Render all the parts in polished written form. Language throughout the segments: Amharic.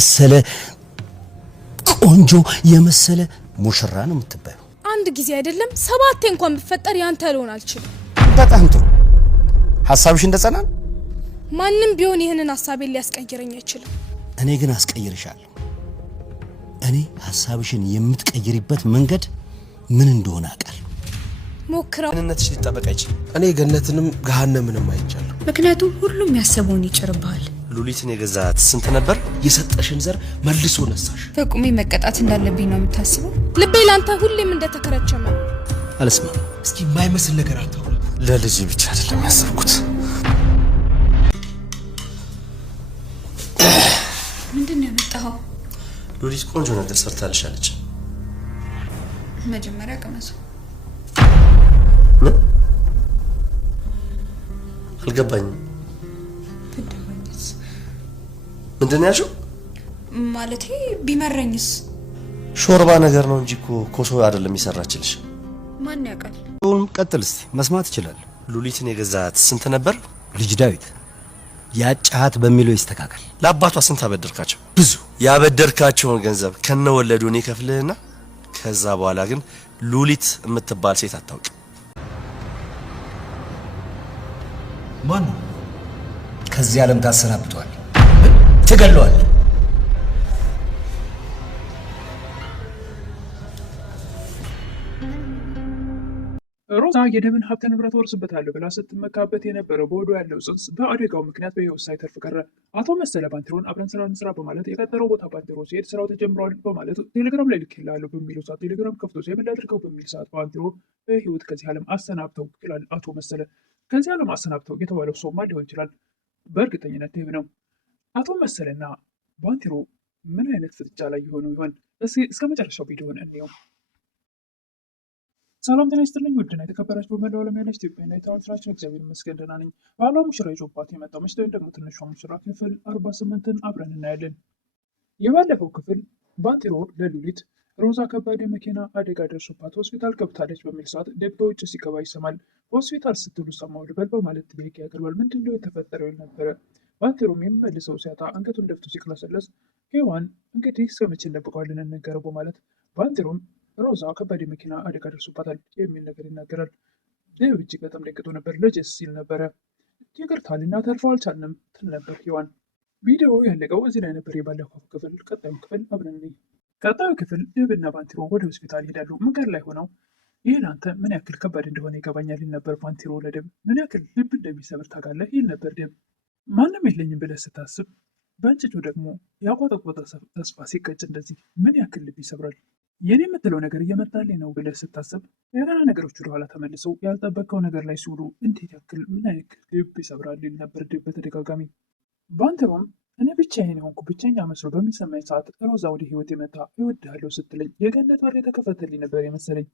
የመሰለ ቆንጆ የመሰለ ሙሽራ ነው የምትባየው። አንድ ጊዜ አይደለም 7 እንኳን ብፈጠር ያንተ ልሆን አልችልም። በጣም ጥሩ ሐሳብሽ እንደጸና ማንንም ቢሆን ይሄንን ሐሳቤን ሊያስቀይረኝ አይችልም። እኔ ግን አስቀይርሻለሁ። እኔ ሐሳብሽን የምትቀይሪበት መንገድ ምን እንደሆነ አውቃለሁ። ሞክረው። ገነትሽ ሊጠበቅ አይችልም። እኔ ገነትንም ገሃነምንም አይቻለሁ። ምክንያቱም ሁሉም ያሰበውን ይጭርብሃል። ሉሊትን የገዛት ስንት ነበር? የሰጠሽን ዘር መልሶ ነሳሽ። በቁሜ መቀጣት እንዳለብኝ ነው የምታስበው? ልቤ ላንተ ሁሌም እንደተከረቸመ። አልስማም። እስኪ የማይመስል ነገር አታውራ። ለልጅ ብቻ አይደለም ያሰብኩት። ምንድነው ያመጣኸው? ሉሊት ቆንጆ ነገር ሰርታልሻለች። መጀመሪያ ቀመሰው። አልገባኝም። ምንድን ያልሽው? ማለቴ ቢመረኝስ? ሾርባ ነገር ነው እንጂ ኮሶ አይደለም ይሰራችልሽ። ማን ያውቃል? ቀጥል እስቲ መስማት ይችላል። ሉሊትን የገዛት ስንት ነበር? ልጅ ዳዊት ያጫት በሚለው ይስተካከል። ለአባቷ ስንት አበደርካቸው? ብዙ። ያበደርካቸውን ገንዘብ ከነወለዱ እኔ ከፍልህና ከዛ በኋላ ግን ሉሊት የምትባል ሴት አታውቅም። ማን ነው? ከዚህ ዓለም ታሰናብቷል፣ ትገለዋል። ሮዛ የደብን ሀብተ ንብረት ወርስበታለሁ ብላ ስትመካበት የነበረው በሆዷ ያለው ጽንስ በአደጋው ምክንያት በሕይወት ሳይተርፍ ቀረ። አቶ መሰለ ባንቴሮን አብረን ስራ እንስራ በማለት የቀጠረው ቦታ ባንቴሮ ሲሄድ ስራው ተጀምሯል በማለት ቴሌግራም ላይ ልኬልሃለሁ በሚለው ሰዓት ቴሌግራም ከፍቶ ሲብል አድርገው በሚል ሰዓት ባንቴሮ በሕይወት ከዚህ ዓለም አሰናብተው ይላል አቶ መሰለ። ከዚህ ዓለም አሰናብተው የተባለው ሰው ማን ሊሆን ይችላል? በእርግጠኝነት ዴቭ ነው። አቶ መሰለና ባንቴሮ ምን አይነት ፍጥጫ ላይ የሆኑ ይሆን? እስከ መጨረሻው ቪዲዮን እንየው። ሰላም ጤና ይስጥልኝ። ውድና የተከበራችሁ በመላው ዓለም ያላችሁ ኢትዮጵያና ኤርትራውያን ስራችን እግዚአብሔር ይመስገን ደህና ነኝ። ባሏ ሙሽራ ይዞባት የመጣው መሽተው ደግሞ ትንሿ ሙሽራ ክፍል 48ን አብረን እናያለን። የባለፈው ክፍል ባንቴሮ ለሉሊት ሮዛ ከባድ የመኪና አደጋ ደርሶባት ሆስፒታል ገብታለች በሚል ሰዓት ዴቭ በውጭ ሲገባ ይሰማል። ሆስፒታል ስትሉ ሰማሁ ልበል በማለት ጥያቄ ያቀርባል። ምንድነው የተፈጠረው ይል ነበረ። ባንቴሮም የሚመልሰው ሲያጣ አንገቱን ደፍቶ ሲቅለሰለስ ሔዋን እንግዲህ እስከመቼ እንጠብቀዋለን እንንገረው በማለት ባንቴሮም ሮዛ ከባድ የመኪና አደጋ ደርሶባታል የሚል ነገር ይናገራል። ዴቭ እጅግ በጣም ደንግጦ ነበር። ልጅስ ሲል ነበረ። ይቅርታ ልናተርፈው አልቻልንም ትል ነበር ሔዋን። ቪዲዮ ያለቀው እዚህ ላይ ነበር የባለፈው ክፍል። ቀጣዩ ክፍል አብረን እንይ። ቀጣዩ ክፍል ዴቭና ባንቴሮ ወደ ሆስፒታል ይሄዳሉ። መንገድ ላይ ሆነው ይህን አንተ ምን ያክል ከባድ እንደሆነ ይገባኛል ይል ነበር ባንቴሮ ለዴቭ። ምን ያክል ልብ እንደሚሰብር ታውቃለህ ይል ነበር ዴቭ። ማንም የለኝም ብለህ ስታስብ በእንጭጩ ደግሞ ያቆጠቆጠ ተስፋ ሲቀጭ እንደዚህ ምን ያክል ልብ ይሰብራል። የኔ የምትለው ነገር እየመጣልኝ ነው ብለህ ስታስብ የገና ነገሮች ወደኋላ ተመልሰው ያልጠበቀው ነገር ላይ ሲውሉ እንዴት ያክል ምን አይነት ልብ ይሰብራል ይል ነበር ዴቭ በተደጋጋሚ። ባንቴሮም እኔ ብቻዬን የሆንኩ ብቸኛ መስሎ በሚሰማኝ ሰዓት ሮዛ ወደ ህይወት የመጣ እወድሃለሁ ስትለኝ የገነት በር የተከፈተልኝ ነበር የመሰለኝ።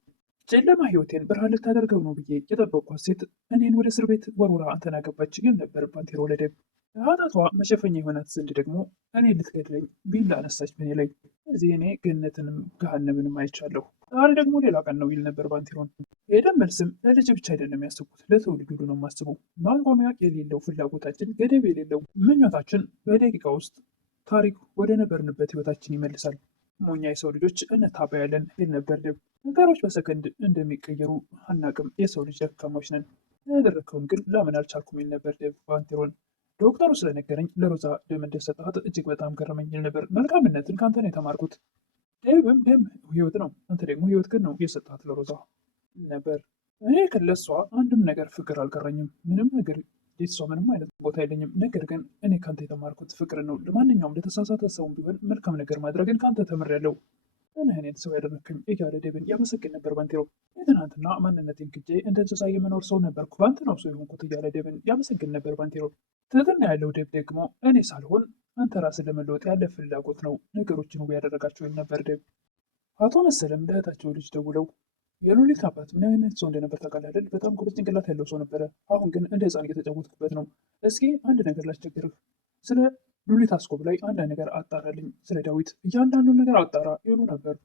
ጨለማ ህይወቴን ብርሃን ልታደርገው ነው ብዬ የጠበቅኳት ሴት እኔን ወደ እስር ቤት ወርውራ አንተን አገባች ይል ነበር ባንቴሮ ለዴቭ። ኃጢአቷ መሸፈኛ የሆናት ዘንድ ደግሞ እኔ ልትገድለኝ ቢላ አነሳች በእኔ ላይ። እዚህ እኔ ገነትንም ገሃነምንም አይቻለሁ። ዛሬ ደግሞ ሌላ ቀን ነው ይል ነበር ባንቴሮን። የደም መልስም ለልጅ ብቻ አይደለም ያስቡት ለትውልድ ሁሉ ነው የማስበው። ማንቋሚያ የሌለው ፍላጎታችን፣ ገደብ የሌለው ምኞታችን በደቂቃ ውስጥ ታሪክ ወደ ነበርንበት ህይወታችን ይመልሳል። ሞኛ የሰው ልጆች እንታበያለን ይል ነበር ዴቭ። ነገሮች በሰከንድ እንደሚቀየሩ አናቅም። የሰው ልጅ ደካሞች ነን። ያደረግከውን ግን ላምን አልቻልኩም ይል ነበር ዴቭ ባንቴሮን። ዶክተሩ ስለነገረኝ ለሮዛ ደም እንደሰጣት እጅግ በጣም ገረመኝ ይል ነበር። መልካምነትን ከአንተ ነው የተማርኩት። ዴቭም ደም ህይወት ነው፣ አንተ ደግሞ ህይወት ግን ነው የሰጣት ለሮዛ ነበር። እኔ ለሷ አንድም ነገር ፍቅር አልቀረኝም። ምንም ነገር ለሷ ምንም አይነት ቦታ የለኝም። ነገር ግን እኔ ካንተ የተማርኩት ፍቅር ነው። ለማንኛውም ለተሳሳተ ሰውም ቢሆን መልካም ነገር ማድረግን ካንተ ተምሬያለሁ። እኔን ሰው ያደረክኝ እያለ ዴቭን ያመሰግን ነበር ባንቴሮ። የትናንትና ማንነቴን ክጄ እንደ እንስሳ የመኖር ሰው ነበርኩ፣ በአንተ ነው ሰው የሆንኩት እያለ ዴቭን ያመሰግን ነበር ባንቴሮ። ትህትና ያለው ዴቭ ደግሞ እኔ ሳልሆን አንተ ራስን ለመለወጥ ያለ ፍላጎት ነው ነገሮችን ውብ ያደረጋቸው ይል ነበር ዴቭ። አቶ መሰለም ለእህታቸው ልጅ ደውለው የሉሊት አባት ምን አይነት ሰው እንደነበር ታውቃለህ አይደል? በጣም ጎበዝ ጭንቅላት ያለው ሰው ነበረ። አሁን ግን እንደ ህፃን እየተጫወትኩበት ነው። እስኪ አንድ ነገር ላስቸግርህ። ስለ ሉሊት አስኮብ ላይ አንድ ነገር አጣራልኝ። ስለ ዳዊት እያንዳንዱን ነገር አጣራ ይሉ ነበር።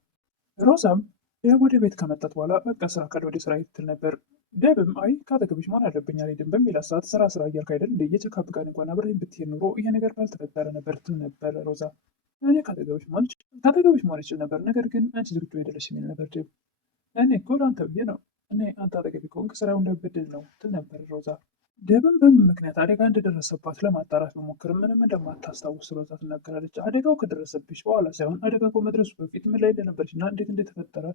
ሮዛም ወደ ቤት ከመጣት በኋላ በቃ ስራ ካለ ወደ ስራ ይትል ነበር። ዴቭም አይ ካጠገብሽ ማን አለብኝ አልሄድም በሚል ሰዓት ስራ እያልክ አይደል እንደ የቸካፕ ጋር እንኳን አብረን ብትሄድ ኑሮ ይሄ ነገር ባልተፈጠረ ነበር ትል ነበር ሮዛ። እኔ ካጠገብሽ መሆን ይችል ነበር፣ ነገር ግን አንቺ ዝግጁ አይደለሽ የሚል ነበር ዴቭ። እኔ እኮ ለአንተ ብዬ ነው፣ እኔ አንተ አጠገቤ ከሆንክ ስራው እንዳይበደል ነው ትል ነበር ሮዛ። ዴቭም በምን ምክንያት አደጋ እንደደረሰባት ለማጣራት በሞክርም ምንም እንደማታስታውስ ሮዛ ትናገራለች። አደጋው ከደረሰብሽ በኋላ ሳይሆን አደጋ ከመድረሱ በፊት ምን ላይ እንደነበረች እና እንዴት እንደተፈጠረ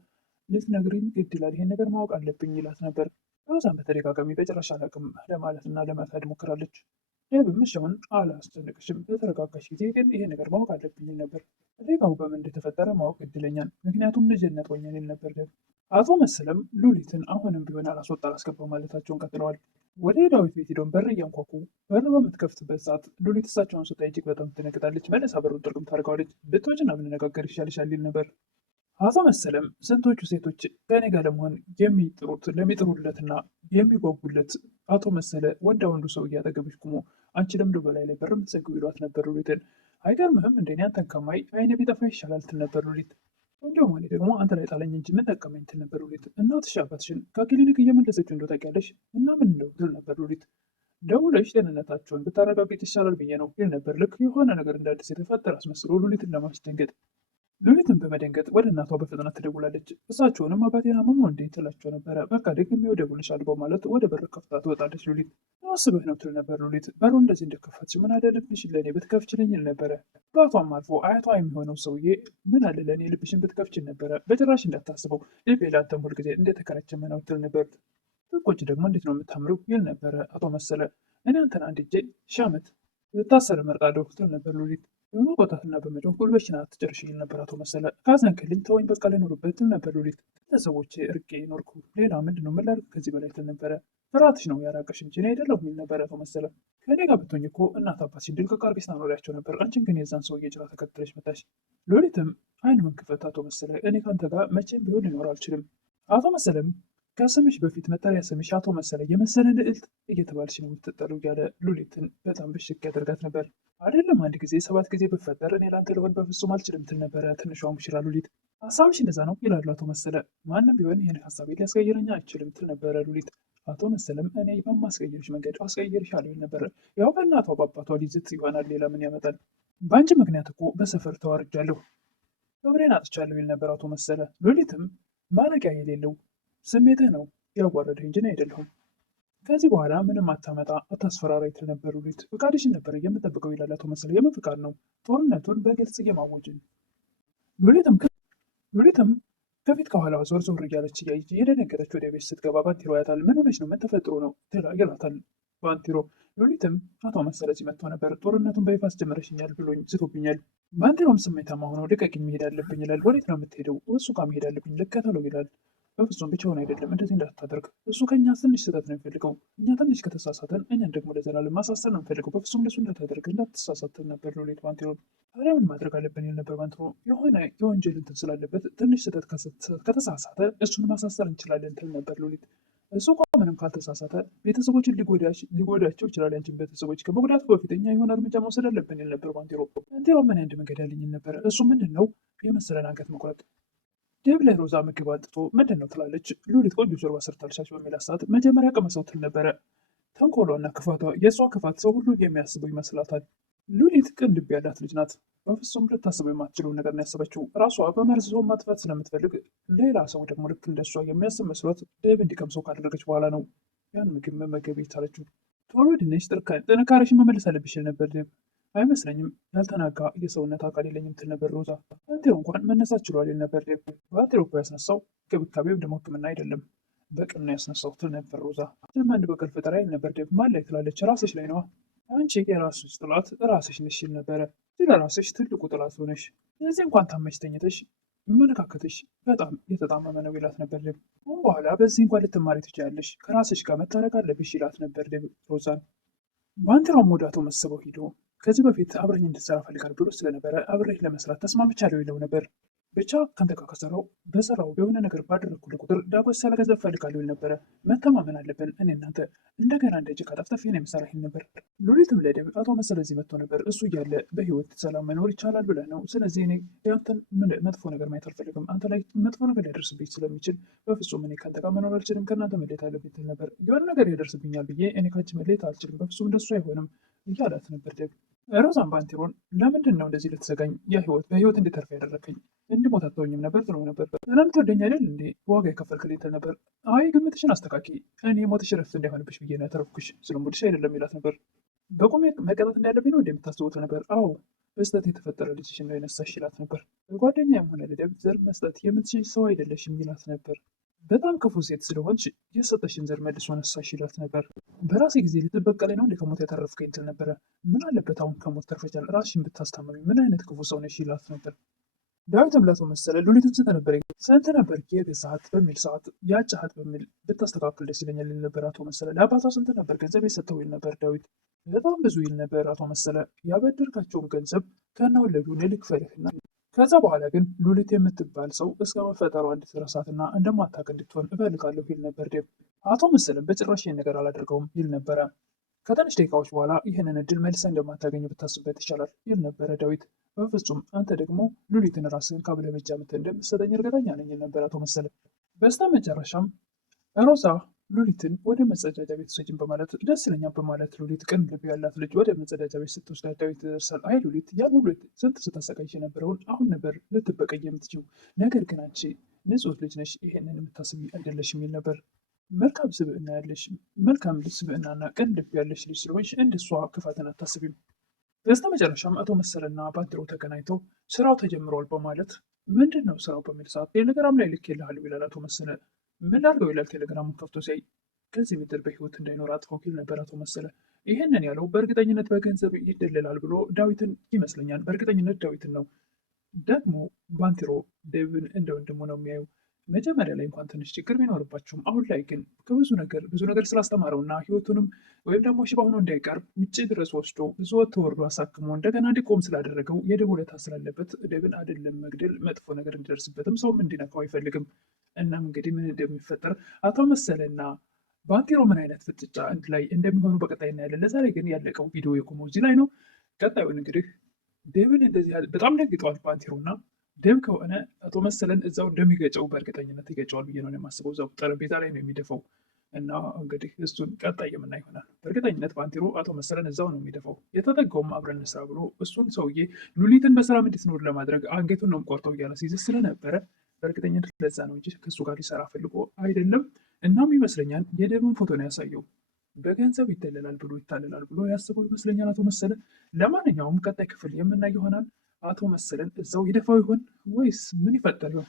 ልትነግሪኝ ግድ ይላል፣ ይሄን ነገር ማወቅ አለብኝ ይላት ነበር። ሮዛን በተደጋጋሚ በጭራሽ አላውቅም ለማለትና ለመካድ ሞክራለች። ዴቭም እሺ አሁን አላስጨንቅሽም፣ በተረጋጋሽ ጊዜ ግን ይሄ ነገር ማወቅ አለብኝ ነበር። አደጋው በምን እንደተፈጠረ ማወቅ እድለኛል፣ ምክንያቱም ልጅነት ሆኜ ይል ነበር ዴቭ። አቶ መሰለም ሉሊትን አሁንም ቢሆን አላስወጣ አላስገባ ማለታቸውን ቀጥለዋል። ወደ ዳዊት ቤት ሄደውን በር እያንኳኩ በር በምትከፍትበት ሰዓት ሉሊት እሳቸውን ስታይ እጅግ በጣም ትደነግጣለች። መለሳ በሩን ጥርቅም ታደርገዋለች። ብትወጪና ብንነጋገር ይሻልሻል ይል ነበር። አቶ መሰለም ስንቶቹ ሴቶች ከእኔ ጋር ለመሆን ለሚጥሩለትና የሚጓጉለት አቶ መሰለ ወንዳ ወንዱ ሰው እያጠገብሽ ቁሞ አንቺ ለምዶ በላይ ላይ በር የምትዘጊው ይሏት ነበር ሉሊትን። አይገርምህም እንደኔ አንተን ከማይ አይነ ቢጠፋ ይሻላል ትል ነበር ሉሊት። ቆንጆ መሆኔ ደግሞ አንተ ላይ ጣለኝ እንጂ ምን ጠቀመኝ ትል ነበር ሉሊት። እናትሽ አባትሽን ከክሊኒክ እየመለሰችው እንደው ታውቂያለሽ እና ምን ነው ትል ነበር ሉሊት። ደውለሽ ጤንነታቸውን ብታረጋግጥ ይሻላል ብዬ ነው ይል ነበር። ልክ የሆነ ነገር እንዳዲስ የተፈጠረ አስመስሎ ሉሊትን ለማስደንገጥ። ሉሊትን በመደንገጥ ወደ እናቷ በፍጥነት ትደውላለች። እሳቸውንም አባቴን አመመው እንዴ ትላቸው ነበረ። በቃ ደግሜ እደውልልሻለሁ በማለት ወደ በር ከፍታ ትወጣለች ሉሊት። አስበህ ነው ትል ነበር ሉሊት። በሩ እንደዚህ እንደከፈትሽ ምን አለ ልብሽ ለእኔ ብትከፍችልኝ ይል ነበረ። በአቷም አልፎ አያቷ የሚሆነው ሰውዬ ምን አለ ለእኔ ልብሽን ብትከፍችል ነበረ። በጭራሽ እንዳታስበው ልቤ ላንተም ሁልጊዜ እንደተከረቸመ ነው ትል ነበር። ጥቆች ደግሞ እንዴት ነው የምታምሪው ይል ነበረ አቶ መሰለ። እኔ አንተን አንድ እጄ ሺህ ዓመት ብታሰር እመርጣለሁ ትል ነበር ሉሊት። በመቆጣትና በመጮህ ጉልበሽን አትጨርሽ ይል ነበር አቶ መሰለ። ካዘንክልኝ ተወኝ በቃ ልኖርበት ትል ነበር ሉሊት። ቤተሰቦቼ እርቄ ኖርኩ፣ ሌላ ምንድነው ምን ላድርግ ከዚህ በላይ ትል ነበረ። ፍርሃትሽ ነው ያራቀሽ እንጂ እኔ አይደለሁም ይል ነበር አቶ መሰለ። ከእኔ ጋር ብትሆኝ እኮ እናት አባትሽን ድልቅቅ አድርገሽ ታኖሪያቸው ነበር፣ አንቺን ግን የዛን ሰውዬ ጭራ ተከትለሽ መጣሽ። ሉሊትም አይንህን ክፈት አቶ መሰለ፣ እኔ ከአንተ ጋር መቼም ቢሆን ሊኖር አልችልም። አቶ መሰለም ከስምሽ በፊት መጠሪያ ስምሽ አቶ መሰለ የመሰለ ልዕልት እየተባልሽ ነው የምትጠሩ እያለ ሉሊትን በጣም ብሽቅ ያደርጋት ነበር። አይደለም አንድ ጊዜ 7 ጊዜ ብፈጠር እኔ ለአንተ ልሆን በፍጹም አልችልም ትል ነበረ ትንሿ ሙሽራ ሉሊት። ሀሳብሽ እንደዛ ነው ይላሉ አቶ መሰለ። ማንም ቢሆን ይህን ሀሳቤ ሊያስቀይረኝ አይችልም ትል ነበረ ሉሊት። አቶ መሰለም እኔ በማስቀየርሽ መንገድ አስቀይርሻለሁ ይል ነበረ። ያው በእናቷ በአባቷ ሊዝት ይሆናል ሌላ ምን ያመጣል? በአንቺ ምክንያት እኮ በሰፈር ተዋርጃለሁ፣ ክብሬን አጥቻለሁ ይል ነበር አቶ መሰለ። ሉሊትም ማለቂያ የሌለው ስሜትህ ነው ያዋረደህ እንጂ እኔ አይደለሁም፣ ከዚህ በኋላ ምንም አታመጣ አታስፈራራኝ ትል ነበር ሉሊት። ፍቃድሽን ነበር የምጠብቀው ይላል አቶ መሰለ። የምን ፍቃድ ነው? ጦርነቱን በግልጽ የማወጅን። ሉሊትም ከፊት ከኋላ ዞር ዞር እያለች እያየች የደነገጠች ወደ ቤት ስትገባ ባንቴሮ ያታል። ምን ሆነች ነው ምን ተፈጥሮ ነው ይላታል ባንቴሮ። ሉሊትም አቶ መሰለ እዚህ መጥቶ ነበር፣ ጦርነቱን በይፋ አስጀመረሽኛል ብሎኝ ዝቶብኛል። ባንቴሮም ስሜታማ ሆኖ ልቀቅኝ መሄድ አለብኝ ይላል። ወዴት ነው የምትሄደው? እሱ ጋር መሄድ አለብኝ ልከተለው ይላል። በፍጹም ብቻውን አይደለም፣ እንደዚህ እንዳታደርግ። እሱ ከኛ ትንሽ ስህተት ነው የሚፈልገው። እኛ ትንሽ ከተሳሳተን እኛን ደግሞ ለዘላለም ማሳሰር ነው የሚፈልገው። በፍጹም እንደሱ እንዳታደርግ እንዳትሳሳትን ነበር ሉሊት ባንቴሮን። ታዲያ ምን ማድረግ አለብን ይል ነበር ባንቴሮ። የሆነ የወንጀል እንትን ስላለበት ትንሽ ስህተት ከተሳሳተ እሱን ማሳሰር እንችላለን ትል ነበር ሉሊት። እሱ እንኳ ምንም ካልተሳሳተ ቤተሰቦችን ሊጎዳቸው ይችላል። ያንቺን ቤተሰቦች ከመጉዳቱ በፊት እኛ የሆነ እርምጃ መውሰድ አለብን ይል ነበር ባንቴሮ። ባንቴሮ ምን አንድ መንገድ ያለኝ ነበር። እሱ ምንድን ነው? የመሰለን አንገት መቁረጥ። ዴቭ ለሮዛ ምግብ አጥቶ ምንድን ነው ትላለች። ሉሊት ቆንጆ ሾርባ ሰርታልሻች በሚላት ሰዓት መጀመሪያ ቀመሰው ትል ነበረ። ተንኮሏና ክፋቷ የእሷ ክፋት ሰው ሁሉ የሚያስበው ይመስላታል። ሉሊት ቅን ልብ ያላት ልጅ ናት። በፍጹም ልታስበው የማትችለውን ነገር ነው ያሰበችው። ራሷ በመርዝ ሰው ማጥፋት ስለምትፈልግ ሌላ ሰው ደግሞ ልክ እንደሷ የሚያስብ መስሏት ዴቭ እንዲቀምሰው ካደረገች በኋላ ነው ያን ምግብ መመገብ የቻለችው። ቶሎ ድነሽ ጥንካሬሽን መመለስ አለብሽ ይል ነበር ዴቭ። አይመስለኝም ያልተናጋ የሰውነት አካል የለኝም ትል ነበር ሮዛ። ባንቴሮ እንኳን መነሳት ችሏል ይል ነበር ዴቭ። ባንቴሮ እኮ ያስነሳው ክብካቤ ወይም ደግሞ ሕክምና አይደለም በቅን ነው ያስነሳው ትል ነበር ሮዛ። አንድ በቀል ፈጠራ ይል ነበር ዴቭ። ማን ላይ ትላለች። ራስሽ ላይ ነዋ። አንቺ የራስሽ ጥላት ራስሽ ነሽ ይል ነበረ። ለራስሽ ትልቁ ጥላት ሆነሽ እዚህ እንኳን ታመሽ ተኝተሽ መመለካከትሽ በጣም የተጣመመ ነው ይላት ነበር ዴቭ። በኋላ በዚህ እንኳን ልትማሪ ትችያለሽ፣ ከራስሽ ጋር መታረቅ አለብሽ ይላት ነበር ዴቭ ሮዛን። ባንቴሮም ወደ አቶ መሰበው ሂዶ ከዚህ በፊት አብረኝ እንድትሰራ ፈልጋል ብሎ ስለነበረ አብሬህ ለመስራት ተስማምቻለሁ ይለው ነበር። ብቻ ከአንተ ጋር ከሰራው በሰራው የሆነ ነገር ባደረግኩልህ ቁጥር ዳጎስ ያለ ገንዘብ ፈልጋለሁ ይል ነበረ። መተማመን አለብን እኔ እናንተ እንደገና እንደ እጅ ካጣፍተፍ ነው የምሰራ ይል ነበር። ሉሊትም ለዴቭ አቶ መሰለ እዚህ መጥቶ ነበር፣ እሱ እያለ በህይወት ሰላም መኖር ይቻላል ብለህ ነው? ስለዚህ እኔ ያንተን መጥፎ ነገር ማየት አልፈልግም፣ አንተ ላይ መጥፎ ነገር ሊያደርስብኝ ስለሚችል በፍጹም እኔ ከአንተ ጋር መኖር አልችልም፣ ከእናንተ መለየት አለብኝ ትል ነበር። የሆነ ነገር ያደርስብኛል ብዬ እኔ ካንቺ መለየት አልችልም፣ በፍጹም እንደሱ አይሆንም እያላት ነበር ዴቭ። ሮዛን ባንቴሮን ለምንድን ነው እንደዚህ ልትዘጋኝ በህይወት እንድተርፍ ያደረከኝ? እንድሞት አትተወኝም ነበር ትለው ነበር። እናም ትወደኝ አይደል እንዴ ዋጋ የከፈልክልኝ ትል ነበር። አይ ግምትሽን አስተካኪ፣ እኔ ሞትሽ ረፍት እንዳይሆንብሽ ብዬ ነው ያተረፍኩሽ፣ ስለምወድሽ አይደለም ይላት ነበር። በቁሜ መቀጣት እንዳለብኝ ነው እንደምታስቡት ነበር። አዎ በስህተት የተፈጠረ ልጅሽን ነው የነሳሽ ይላት ነበር። ጓደኛም ሆነ ለደብ ዘር መስጠት የምትችል ሰው አይደለሽም ይላት ነበር። በጣም ክፉ ሴት ስለሆንሽ የሰጠሽን ዘር መልሶ ነሳሽ ይላት ነበር። በራሴ ጊዜ ልትበቀለኝ ነው እንደ ከሞት ያተረፍከኝ ትል ነበረ። ምን አለበት አሁን ከሞት ተርፈሻል፣ ራስሽን ብታስታመሚ፣ ምን አይነት ክፉ ሰው ነሽ ይላት ነበር። ዳዊትም ለአቶ መሰለ ሉሊትን ስንት ነበር የገዛሃት በሚል ሰዓት ያጫሃት በሚል ብታስተካክል ደስ ይለኛል ይል ነበር አቶ መሰለ። ለአባቷ ስንት ነበር ገንዘብ የሰጠው ይል ነበር ዳዊት። በጣም ብዙ ይል ነበር አቶ መሰለ። ያበደርካቸውን ገንዘብ ከነወለዱ ልክፈልህና ከዛ በኋላ ግን ሉሊት የምትባል ሰው እስከ መፈጠሯ እንድትረሳትና እንደማታውቅ እንድትሆን እፈልጋለሁ ይል ነበር ዴቭ። አቶ መሰለም በጭራሽ ይህን ነገር አላደርገውም ይል ነበረ። ከትንሽ ደቂቃዎች በኋላ ይህንን እድል መልሰ እንደማታገኝ ብታስብበት ይሻላል ይል ነበረ ዳዊት። በፍጹም አንተ ደግሞ ሉሊትን ራስህን ካብለህ በእጅ አምጥተህ እንደምትሰጠኝ እርግጠኛ ነኝ ይል ነበር አቶ መሰለ። በስተ መጨረሻም ሮዛ ሉሊትን ወደ መጸዳጃ ቤት ውሰጂኝ በማለት ደስ ይለኛል በማለት ሉሊት ቅን ልብ ያላት ልጅ ወደ መጸዳጃ ቤት ስትወስዳት ዳዊት ይደርሳል። አይ ሉሊት ያን ሁሉ ስንት ስታሰቃይሽ የነበረውን አሁን ነበር ልትበቀይ የምትችው፣ ነገር ግን አንቺ ንጹሕ ልጅ ነሽ፣ ይሄንን የምታስቢ አይደለሽም ይል ነበር። መልካም ስብዕና ያለሽ መልካም ስብዕናና ቅን ልብ ያለሽ ልጅ ስለሆንሽ እንደሷ ክፋትን አታስቢም። በስተ መጨረሻም አቶ መሰለና ባንቴሮ ተገናኝተው ስራው ተጀምሯል በማለት ምንድን ነው ስራው በሚል ሰዓት ቴሌግራም ላይ ልኬልሃለሁ ይላል አቶ መሰለ። ምን ላድርገው ይላል ቴሌግራሙን ከፍቶ ሲያይ። ከዚህ ምድር በህይወት እንዳይኖር አጥፋው ይል ነበር አቶ መሰለ። ይህንን ያለው በእርግጠኝነት በገንዘብ ይደለላል ብሎ ዳዊትን ይመስለኛል። በእርግጠኝነት ዳዊትን ነው። ደግሞ ባንቴሮ ዴቭን እንደ ወንድሙ ነው የሚያዩ። መጀመሪያ ላይ እንኳን ትንሽ ችግር ቢኖርባቸውም አሁን ላይ ግን ብዙ ነገር ስላስተማረው እና ህይወቱንም ወይም ደግሞ ሽባ ሆኖ እንዳይቀርብ ውጭ ድረስ ወስዶ ብዙ ተወርዶ አሳክሞ እንደገና እንዲቆም ስላደረገው የደብ ውለታ ስላለበት ዴቭን አይደለም መግደል መጥፎ ነገር እንዲደርስበትም ሰውም እንዲነካው አይፈልግም። እናም እንግዲህ ምን እንደሚፈጠር አቶ መሰለና ባንቴሮ ምን አይነት ፍጥጫ አንድ ላይ እንደሚሆኑ በቀጣይ እናያለን። ለዛሬ ግን ያለቀው ቪዲዮ የቆመው እዚህ ላይ ነው። ቀጣዩን እንግዲህ ዴቭን እንደዚህ በጣም ደንግጠዋል ባንቴሮና ዴቭ ከሆነ አቶ መሰለን እዛው እንደሚገጨው በእርግጠኝነት ይገጨዋል ብዬ ነው የማስበው። እዛው ጠረጴዛ ላይ ነው የሚደፋው እና እንግዲህ እሱን ቀጣይ የምናይ ይሆናል። በእርግጠኝነት ባንቴሮ አቶ መሰለን እዛው ነው የሚደፋው። የተጠጋውም አብረን እንስራ ብሎ እሱን ሰውዬ ሉሊትን በሰላም እንድትኖር ለማድረግ አንገቱን ነው ቆርጠው እያለ ሲይዝ ስለነበረ በእርግጠኝነት ለዛ ነው እንጂ ከእሱ ጋር ሊሰራ ፈልጎ አይደለም። እናም ይመስለኛል የዴቭን ፎቶ ነው ያሳየው። በገንዘብ ይታለላል ብሎ ያስበው ይመስለኛል አቶ መሰለ። ለማንኛውም ቀጣይ ክፍል የምናይ ይሆናል። አቶ መሰለን እዛው ይደፋው ይሆን ወይስ ምን ይፈጠር ይሆን?